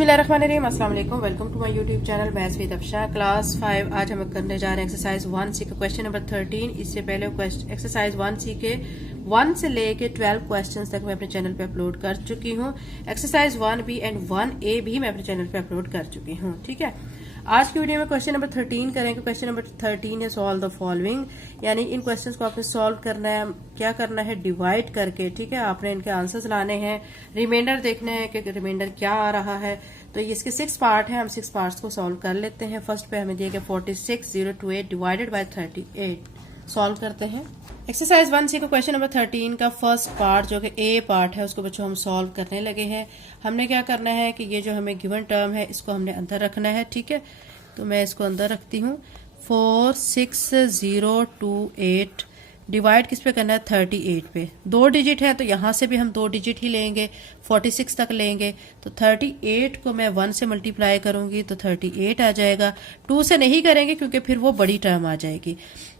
बिस्मिल्लाहिर्रहमानिर्रहीम, अस्सलाम वालेकुम। Welcome to my YouTube channel maths with Afsha class 5। आज हम करने जा रहे हैं एक्सरसाइज 1C का क्वेश्चन नंबर 13। इससे पहले एक्सरसाइज 1C के 1 से लेके 12 क्वेश्चंस तक मैं अपने चैनल पे अपलोड कर चुकी हूँ। एक्सरसाइज 1B एंड 1A भी मैं अपने चैनल पे अपलोड कर चुकी हूँ। ठीक है, आज की वीडियो में क्वेश्चन नंबर 13 करेंगे। क्वेश्चन नंबर 13 है सॉल्व द फॉलोइंग, यानी इन क्वेश्चंस को आपने सॉल्व करना है। क्या करना है? डिवाइड करके। ठीक है, आपने इनके आंसर्स लाने हैं, रिमाइंडर देखना है कि रिमाइंडर क्या आ रहा है। तो इसके 6 पार्ट है, हम 6 पार्ट्स को सॉल्व कर लेते हैं। फर्स्ट पे हमें दिया गया 46,028 डिवाइडेड बाय 38। सॉल्व करते हैं। एक्सरसाइज 1C का क्वेश्चन नंबर 13 का फर्स्ट पार्ट जो कि ए पार्ट है, उसको बच्चों हम सॉल्व करने लगे हैं। हमने क्या करना है कि ये जो हमें गिवन टर्म है इसको हमने अंदर रखना है। ठीक है, तो मैं इसको अंदर रखती हूँ। 46028 डिवाइड किस पे करना है? 38 पे। 2 डिजिट है तो यहां से भी हम 2 डिजिट ही लेंगे, 46 तक लेंगे। तो 38 को मैं 1 से मल्टीप्लाई करूंगी तो 38 आ जाएगा। 2 से नहीं करेंगे क्योंकि फिर वो बड़ी टर्म आ जाएगी।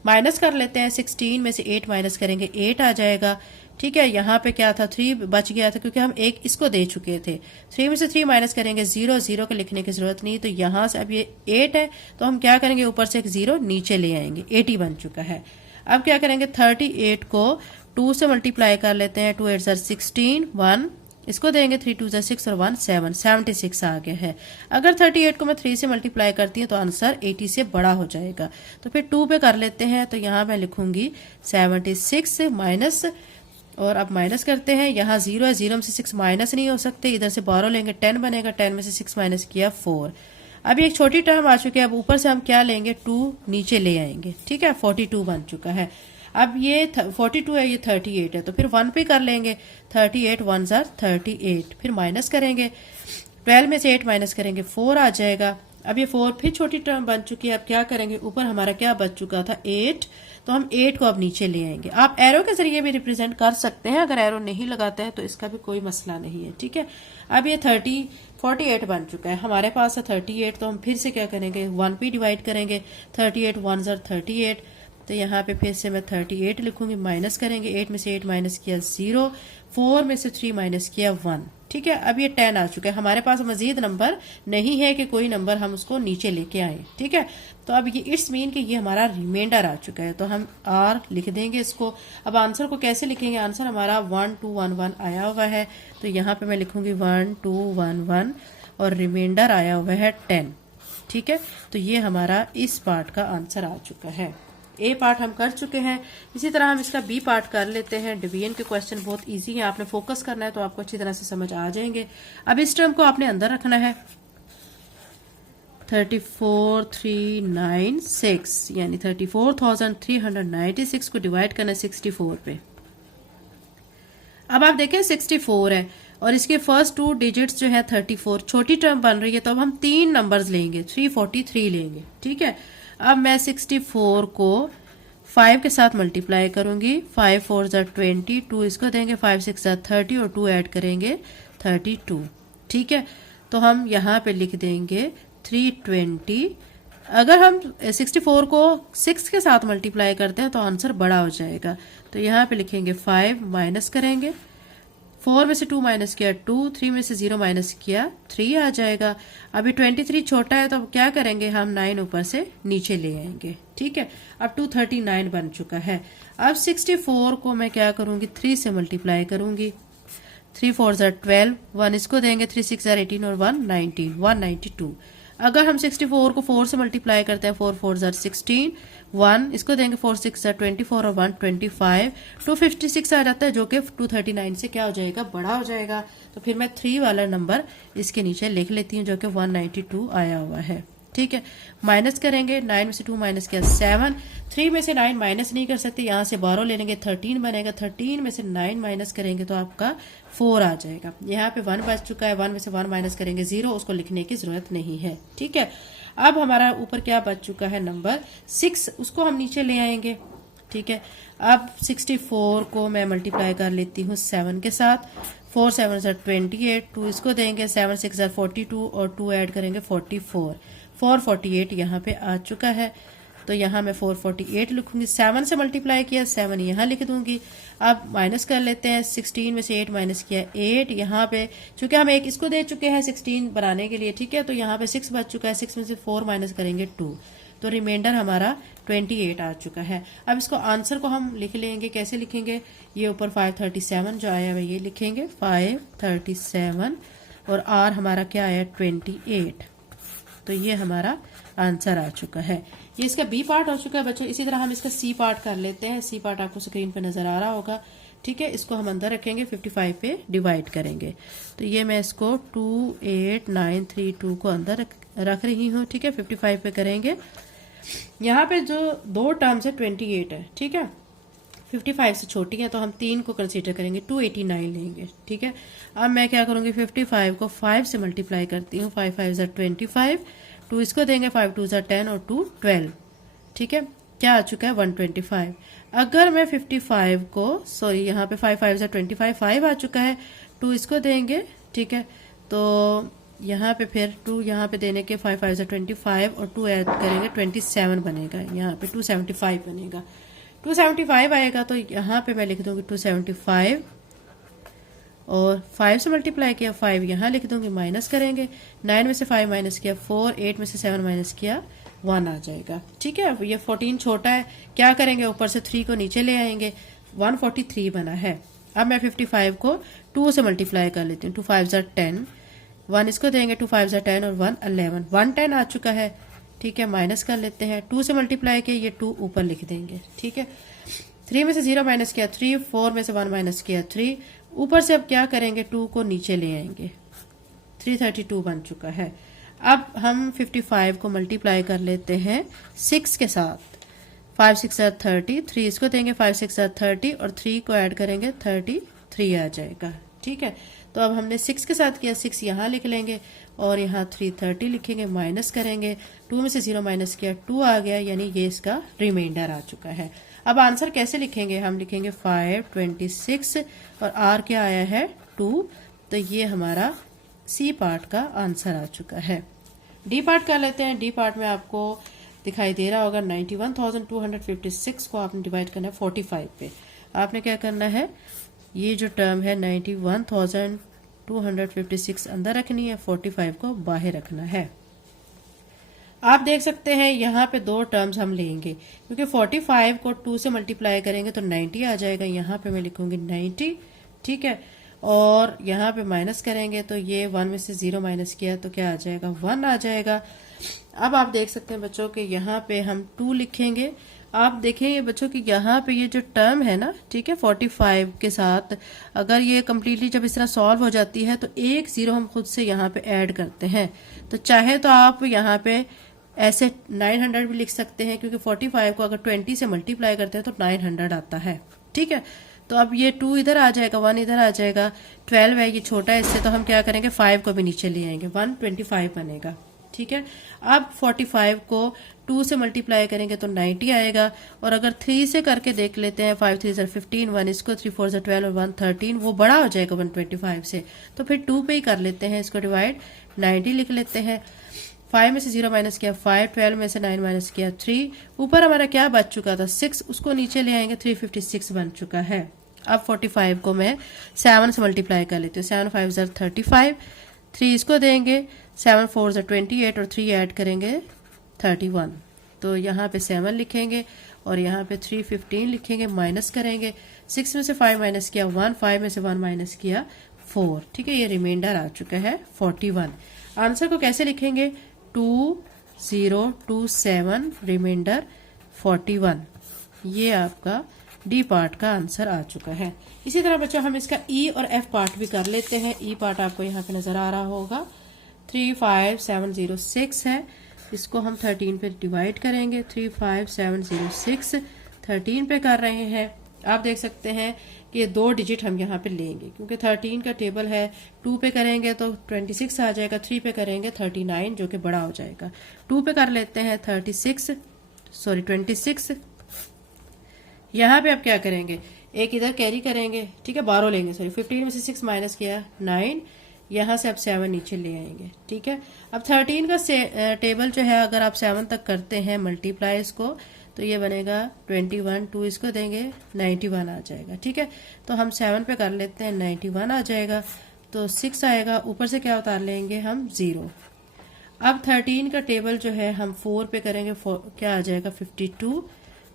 माइनस कर लेते हैं, 16 में से 8 माइनस करेंगे, 8 आ जाएगा। ठीक है, यहाँ पे क्या था? 3 बच गया था क्योंकि हम एक इसको दे चुके थे। 3 में से 3 माइनस करेंगे, 0 0 को लिखने की जरूरत नहीं। तो यहाँ से अब ये 8 है तो हम क्या करेंगे? ऊपर से एक 0 नीचे ले आएंगे, 80 बन चुका है। अब क्या करेंगे? 38 को 2 से मल्टीप्लाई कर लेते हैं। 2 8 16, 1 इसको देंगे, 3 2 6 और 1 7, 76 आ गया है। अगर 38 को मैं 3 से मल्टीप्लाई करती हूँ तो आंसर 80 से बड़ा हो जाएगा। तो फिर 2 पे कर लेते हैं। तो यहाँ मैं लिखूंगी 76 माइनस, और अब माइनस करते हैं। यहाँ 0 है, 0 में से 6 माइनस नहीं हो सकते, इधर से 12 लेंगे, 10 बनेगा। 10 में से 6 माइनस किया 4। अब एक छोटी टर्म आ चुकी है। अब ऊपर से हम क्या लेंगे? 2 नीचे ले आएंगे। ठीक है, 42 बन चुका है। अब ये 42 है, ये 38 है, तो फिर 1 पे कर लेंगे। 38 1 जार 38, फिर माइनस करेंगे। 12 में से 8 माइनस करेंगे, 4 आ जाएगा। अब ये 4 फिर छोटी टर्म बन चुकी है। अब क्या करेंगे? ऊपर हमारा क्या बच चुका था? 8, तो हम 8 को अब नीचे ले आएंगे। आप एरो के जरिए भी रिप्रेजेंट कर सकते हैं, अगर एरो नहीं लगाते हैं तो इसका भी कोई मसला नहीं है। ठीक है, अब ये 48 बन चुका है हमारे पास है 38। तो हम फिर से क्या करेंगे? 1 पे डिवाइड करेंगे। 38 1 जार 38, तो यहाँ पे फिर से मैं 38 लिखूंगी। माइनस करेंगे, 8 में से 8 माइनस किया 0, 4 में से 3 माइनस किया 1। ठीक है, अब ये 10 आ चुका है। हमारे पास मजीद नंबर नहीं है कि कोई नंबर हम उसको नीचे लेके आए। ठीक है, तो अब ये इट्स मीन कि ये हमारा रिमाइंडर आ चुका है, तो हम आर लिख देंगे इसको। अब आंसर को कैसे लिखेंगे? आंसर हमारा 1211 आया हुआ है, तो यहाँ पे मैं लिखूंगी 1211 और रिमाइंडर आया हुआ है 10। ठीक है, तो ये हमारा इस पार्ट का आंसर आ चुका है। ए पार्ट हम कर चुके हैं। इसी तरह हम इसका बी पार्ट कर लेते हैं। डिवीजन के क्वेश्चन बहुत इजी है, आपने फोकस करना है तो आपको अच्छी तरह से समझ आ जाएंगे। अब इस टर्म को आपने अंदर रखना है। 34396 यानी 34,396 को डिवाइड करना है 64 पे। अब आप देखें 64 है और इसके फर्स्ट 2 डिजिट्स जो है 34, छोटी टर्म बन रही है, तो अब हम 3 नंबर्स लेंगे, 343 लेंगे। ठीक है, अब मैं 64 को 5 के साथ मल्टीप्लाई करूंगी। 5 4 जार 20, 2 इसको देंगे, 5 6 जार 30 और 2 ऐड करेंगे 32। ठीक है, तो हम यहाँ पे लिख देंगे 320। अगर हम 64 को 6 के साथ मल्टीप्लाई करते हैं तो आंसर बड़ा हो जाएगा। तो यहाँ पे लिखेंगे 5 माइनस करेंगे, 4 में से 2 माइनस किया 2, 3 में से 0 माइनस किया 3 आ जाएगा। अभी 23 छोटा है तो अब क्या करेंगे? हम 9 ऊपर से नीचे ले आएंगे। ठीक है, अब 239 बन चुका है। अब 64 को मैं क्या करूंगी? 3 से मल्टीप्लाई करूंगी। 3 4 जार 12, 1 इसको देंगे, 3 6 जार 18 और 1 19, 192। अगर हम 64 को 4 से मल्टीप्लाई करते हैं, 4 4 जार 16, 1 इसको देंगे, 4 6 जार 24 और 1 25, 256 आ जाता है, जो कि 239 से क्या हो जाएगा? बड़ा हो जाएगा। तो फिर मैं 3 वाला नंबर इसके नीचे लिख लेती हूँ, जो कि 192 आया हुआ है। ठीक है, माइनस करेंगे, 9 में से 2 माइनस किया 7, 3 में से 9 माइनस नहीं कर सकते, यहाँ से 12 ले लेंगे, 13 बनेगा। 13 में से 9 माइनस करेंगे तो आपका 4 आ जाएगा। यहाँ पे 1 बच चुका है, 1 में से 1 माइनस करेंगे 0, उसको लिखने की जरूरत नहीं है। ठीक है, अब हमारा ऊपर क्या बच चुका है? नंबर 6, उसको हम नीचे ले आएंगे। ठीक है, अब 64 को मैं मल्टीप्लाई कर लेती हूँ 7 के साथ। 4 7 जार 28, 2 इसको देंगे, 7 6 जार 42 और 2 ऐड करेंगे 44, 448 यहाँ पे आ चुका है। तो यहाँ मैं 448 लिखूंगी। 7 से मल्टीप्लाई किया, 7 यहाँ लिख दूंगी। अब माइनस कर लेते हैं, 16 में से 8 माइनस किया 8, यहाँ पे चूंकि हम एक इसको दे चुके हैं 16 बनाने के लिए, ठीक है, तो यहाँ पे 6 बच चुका है। 6 में से 4 माइनस करेंगे 2, तो रिमाइंडर हमारा 28 आ चुका है। अब इसको आंसर को हम लिख लेंगे, कैसे लिखेंगे, ये ऊपर 537 जो आया है ये लिखेंगे 537 और आर हमारा क्या आया 28, तो ये हमारा आंसर आ चुका है। ये इसका बी पार्ट हो चुका है बच्चों। इसी तरह हम इसका सी पार्ट कर लेते हैं। सी पार्ट आपको स्क्रीन पे नजर आ रहा होगा, ठीक है। इसको हम अंदर रखेंगे, 55 पे डिवाइड करेंगे। तो ये मैं इसको 28932 को अंदर रख रही हूँ, ठीक है। 55 पे करेंगे। यहाँ पे जो दो टर्म्स है 28 है, ठीक है, 55 से छोटी है, तो हम 3 को कंसीडर करेंगे, 289 लेंगे, ठीक है। अब मैं क्या करूंगी, 55 को 5 से मल्टीप्लाई करती हूँ। 5 5 ज़ा 25, 2 इसको देंगे, 5 2 ज़ा 10 और 2 12, ठीक है। क्या आ चुका है 125। अगर मैं 55 को सॉरी यहाँ पे 5 5 ज़ा 25, 5 आ चुका है, 2 इसको देंगे, ठीक है। तो यहाँ पे फिर 2 यहाँ पे देने के 5 5 ज़ा 25 और 2 ऐड करेंगे 27 बनेगा, यहाँ पे 275 बनेगा। 275 आएगा, तो यहाँ पे मैं लिख दूंगी 275 और 5 से मल्टीप्लाई किया 5 यहाँ लिख दूंगी, माइनस करेंगे। 9 में से 5 माइनस किया 4, 8 में से 7 माइनस किया 1 आ जाएगा, ठीक है। ये 14 छोटा है, क्या करेंगे, ऊपर से 3 को नीचे ले आएंगे, 143 बना है। अब मैं 55 को 2 से मल्टीप्लाई कर लेती हूँ। 2 5 ज़ा 10, 1 इसको देंगे, 2 5 ज़ा 10 और 1 11, 110 आ चुका है, ठीक है। माइनस कर लेते हैं, 2 से मल्टीप्लाई किया, ये 2 ऊपर लिख देंगे, ठीक है। 3 में से 0 माइनस किया 3, 4 में से 1 माइनस किया 3, ऊपर से अब क्या करेंगे, 2 को नीचे ले आएंगे, 332 बन चुका है। अब हम 55 को मल्टीप्लाई कर लेते हैं 6 के साथ। 5 6 ज़ा 30, 3 इसको देंगे, 5 6 ज़ा 30 और 3 को ऐड करेंगे 33 आ जाएगा, ठीक है। तो अब हमने 6 के साथ किया, 6 यहाँ लिख लेंगे और यहाँ 330 लिखेंगे, माइनस करेंगे, 2 में से 0 माइनस किया 2 आ गया, यानी ये इसका रिमाइंडर आ चुका है। अब आंसर कैसे लिखेंगे, हम लिखेंगे 526 और आर क्या आया है 2, तो ये हमारा सी पार्ट का आंसर आ चुका है। डी पार्ट कर लेते हैं। डी पार्ट में आपको दिखाई दे रहा होगा 91,256 को आपने डिवाइड करना है 45 पे। आपने क्या करना है, ये जो टर्म है 91,256 अंदर रखनी है, 45 को बाहर रखना है। आप देख सकते हैं यहाँ पे दो टर्म्स हम लेंगे, क्योंकि 45 को 2 से मल्टीप्लाई करेंगे तो 90 आ जाएगा। यहाँ पे मैं लिखूंगी 90, ठीक है। और यहाँ पे माइनस करेंगे तो ये 1 में से 0 माइनस किया तो क्या आ जाएगा 1 आ जाएगा। अब आप देख सकते हैं बच्चों के यहाँ पे हम 2 लिखेंगे। आप देखें ये बच्चों की यहाँ पे ये जो टर्म है ना, ठीक है, 45 के साथ अगर ये कम्प्लीटली जब इस तरह सॉल्व हो जाती है तो एक 0 हम खुद से यहाँ पे ऐड करते हैं। तो चाहे तो आप यहाँ पे ऐसे 900 भी लिख सकते हैं, क्योंकि 45 को अगर 20 से मल्टीप्लाई करते हैं तो 900 आता है, ठीक है। तो अब ये 2 इधर आ जाएगा, 1 इधर आ जाएगा, 12 है, ये छोटा है इससे, तो हम क्या करेंगे 5 को भी नीचे ले आएंगे, 125 बनेगा, ठीक है। अब 45 को 2 से मल्टीप्लाई करेंगे तो 90 आएगा। और अगर 3 से करके देख लेते हैं, 5 3 ज़ा 15, 1 इसको, 3 4 ज़ा 12 और 1 13, वो बड़ा हो जाएगा 125 से, तो फिर 2 पे ही कर लेते हैं इसको डिवाइड, 90 लिख लेते हैं। 5 में से 0 माइनस किया 5, 12 में से 9 माइनस किया 3, ऊपर हमारा क्या बच चुका था 6, उसको नीचे ले आएंगे, 356 बन चुका है। अब 45 को मैं 7 से मल्टीप्लाई कर लेती हूँ, 7 5 ज़ा 35, 3 इसको देंगे, 7 4 ज़ा 28 और 3 ऐड करेंगे 31, तो यहाँ पे 7 लिखेंगे और यहाँ पे 315 लिखेंगे, माइनस करेंगे। 6 में से 5 माइनस किया 1, 5 में से 1 माइनस किया 4, ठीक है। ये रिमाइंडर आ चुका है 41। आंसर को कैसे लिखेंगे, 2027 रिमाइंडर 41, ये आपका डी पार्ट का आंसर आ चुका है। इसी तरह बच्चों हम इसका ई और एफ पार्ट भी कर लेते हैं। ई पार्ट आपको यहाँ पे नजर आ रहा होगा, 35706 है, इसको हम 13 पे डिवाइड करेंगे, 35706 13 पे कर रहे हैं। आप देख सकते हैं कि 2 डिजिट हम यहाँ पे लेंगे, क्योंकि 13 का टेबल है, 2 पे करेंगे तो 26 आ जाएगा, 3 पे करेंगे 39 जो कि बड़ा हो जाएगा। 2 पे कर लेते हैं 26, यहाँ पे आप क्या करेंगे, एक इधर कैरी करेंगे, ठीक है, 12 लेंगे, सॉरी 15 में से 6 माइनस किया 9, यहाँ से आप 7 नीचे ले आएंगे। ठीक है, अब 13 का टेबल जो है अगर आप 7 तक करते हैं मल्टीप्लाई इसको, तो ये बनेगा 21, 2 इसको देंगे 91 आ जाएगा। ठीक है, तो हम 7 पे कर लेते हैं, 91 आ जाएगा, तो 6 आएगा, ऊपर से क्या उतार लेंगे हम 0। अब 13 का टेबल जो है हम 4 पे करेंगे, क्या आ जाएगा 52,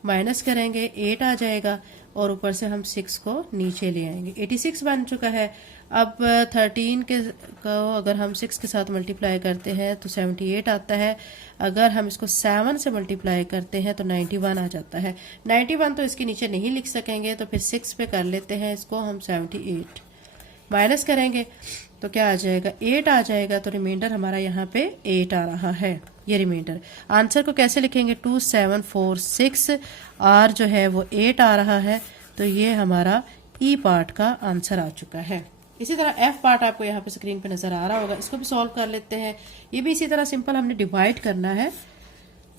माइनस करेंगे 8 आ जाएगा, और ऊपर से हम 6 को नीचे ले आएंगे, 86 बन चुका है। अब 13 को अगर हम 6 के साथ मल्टीप्लाई करते हैं तो 78 आता है, अगर हम इसको 7 से मल्टीप्लाई करते हैं तो 91 आ जाता है। 91 तो इसके नीचे नहीं लिख सकेंगे, तो फिर 6 पे कर लेते हैं इसको हम 78, माइनस करेंगे तो क्या आ जाएगा 8 आ जाएगा, तो रिमाइंडर हमारा यहाँ पे 8 आ रहा है। ये रिमाइंडर आंसर को कैसे लिखेंगे, 2746, आर जो है वो 8 आ रहा है, तो ये हमारा ई पार्ट का आंसर आ चुका है। इसी तरह एफ पार्ट आपको यहाँ पे स्क्रीन पे नजर आ रहा होगा, इसको भी सॉल्व कर लेते हैं। ये भी इसी तरह सिंपल हमने डिवाइड करना है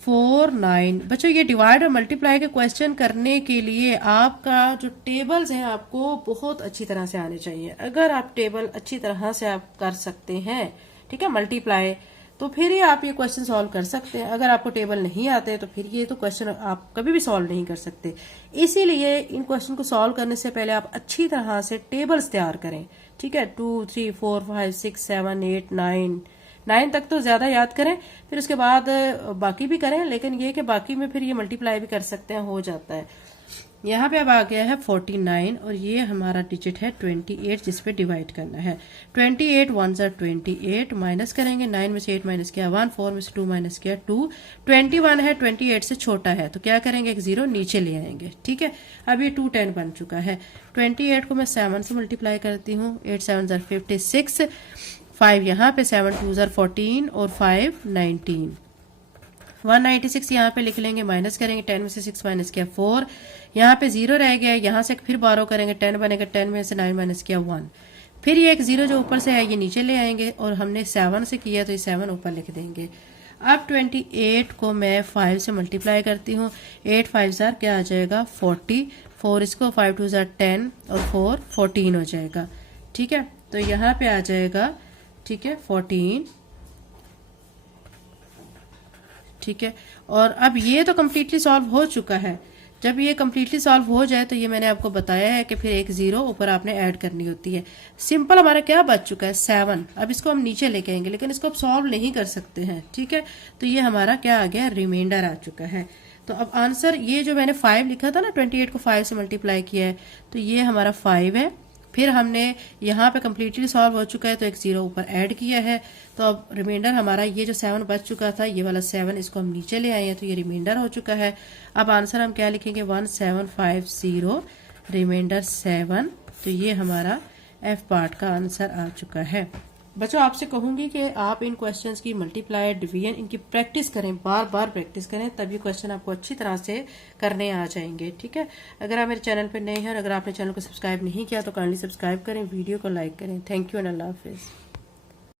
4, 9। बच्चों ये डिवाइड और मल्टीप्लाई के क्वेश्चन करने के लिए आपका जो टेबल्स हैं आपको बहुत अच्छी तरह से आने चाहिए। अगर आप टेबल अच्छी तरह से आप कर सकते हैं, ठीक है, मल्टीप्लाई, तो फिर ही आप ये क्वेश्चन सॉल्व कर सकते हैं। अगर आपको टेबल नहीं आते तो फिर ये तो क्वेश्चन आप कभी भी सॉल्व नहीं कर सकते। इसीलिए इन क्वेश्चन को सॉल्व करने से पहले आप अच्छी तरह से टेबल्स तैयार करें। ठीक है, 2, 3, 4, 5, 6, 7, 8, 9 तक तो ज्यादा याद करें, फिर उसके बाद बाकी भी करें, लेकिन ये कि बाकी में फिर ये मल्टीप्लाई भी कर सकते हैं, हो जाता है। यहाँ पे अब आ गया है 49, और ये हमारा डिजिट है 28 जिस पे डिवाइड करना है। 28 1 28, माइनस करेंगे, 9 में से 8 माइनस किया 1, 4 में से 2 माइनस किया 2, 21 है, 28 से छोटा है, तो क्या करेंगे एक 0 नीचे ले आएंगे। ठीक है, अब ये 210 बन चुका है। 28 को मैं 7 से मल्टीप्लाई करती हूँ, 8 7 56, 5 यहाँ पे, 7 2 14, और 5 19, 196 यहाँ पे लिख लेंगे, माइनस करेंगे, 10 में से 6 माइनस किया 4, यहाँ पे 0 रह गया, यहाँ से फिर बारो करेंगे, 10 बनेगा, 10 में से 9 माइनस किया 1, फिर ये एक 0 जो ऊपर से है ये नीचे ले आएंगे, और हमने 7 से किया तो ये 7 ऊपर लिख देंगे। अब 28 को मैं 5 से मल्टीप्लाई करती हूँ, 8 5 क्या आ जाएगा 40, 4 इसको 5 2 10, और 4 14 हो जाएगा। ठीक है, तो यहाँ पे आ जाएगा, ठीक है, 14। ठीक है, और अब ये तो कम्प्लीटली सॉल्व हो चुका है। जब ये कम्प्लीटली सॉल्व हो जाए तो ये मैंने आपको बताया है कि फिर एक 0 ऊपर आपने ऐड करनी होती है। सिंपल हमारा क्या बच चुका है 7, अब इसको हम नीचे लेके आएंगे, लेकिन इसको अब सॉल्व नहीं कर सकते हैं। ठीक है, तो ये हमारा क्या आ गया, रिमाइंडर आ चुका है। तो अब आंसर ये जो मैंने 5 लिखा था ना, 28 को 5 से मल्टीप्लाई किया है, तो ये हमारा 5 है। फिर हमने यहाँ पे कम्प्लीटली सॉल्व हो चुका है तो एक 0 ऊपर ऐड किया है, तो अब रिमाइंडर हमारा ये जो 7 बच चुका था, ये वाला 7 इसको हम नीचे ले आए हैं, तो ये रिमाइंडर हो चुका है। अब आंसर हम क्या लिखेंगे, 1750, रिमाइंडर 7, तो ये हमारा एफ पार्ट का आंसर आ चुका है। बच्चों आपसे कहूंगी कि आप इन क्वेश्चंस की मल्टीप्लाई, डिवीजन, इनकी प्रैक्टिस करें, बार बार प्रैक्टिस करें, तभी क्वेश्चन आपको अच्छी तरह से करने आ जाएंगे। ठीक है, अगर आप मेरे चैनल पर नए हैं और अगर आपने चैनल को सब्सक्राइब नहीं किया तो काइंडली सब्सक्राइब करें, वीडियो को लाइक करें। Thank you and Allah Hafiz.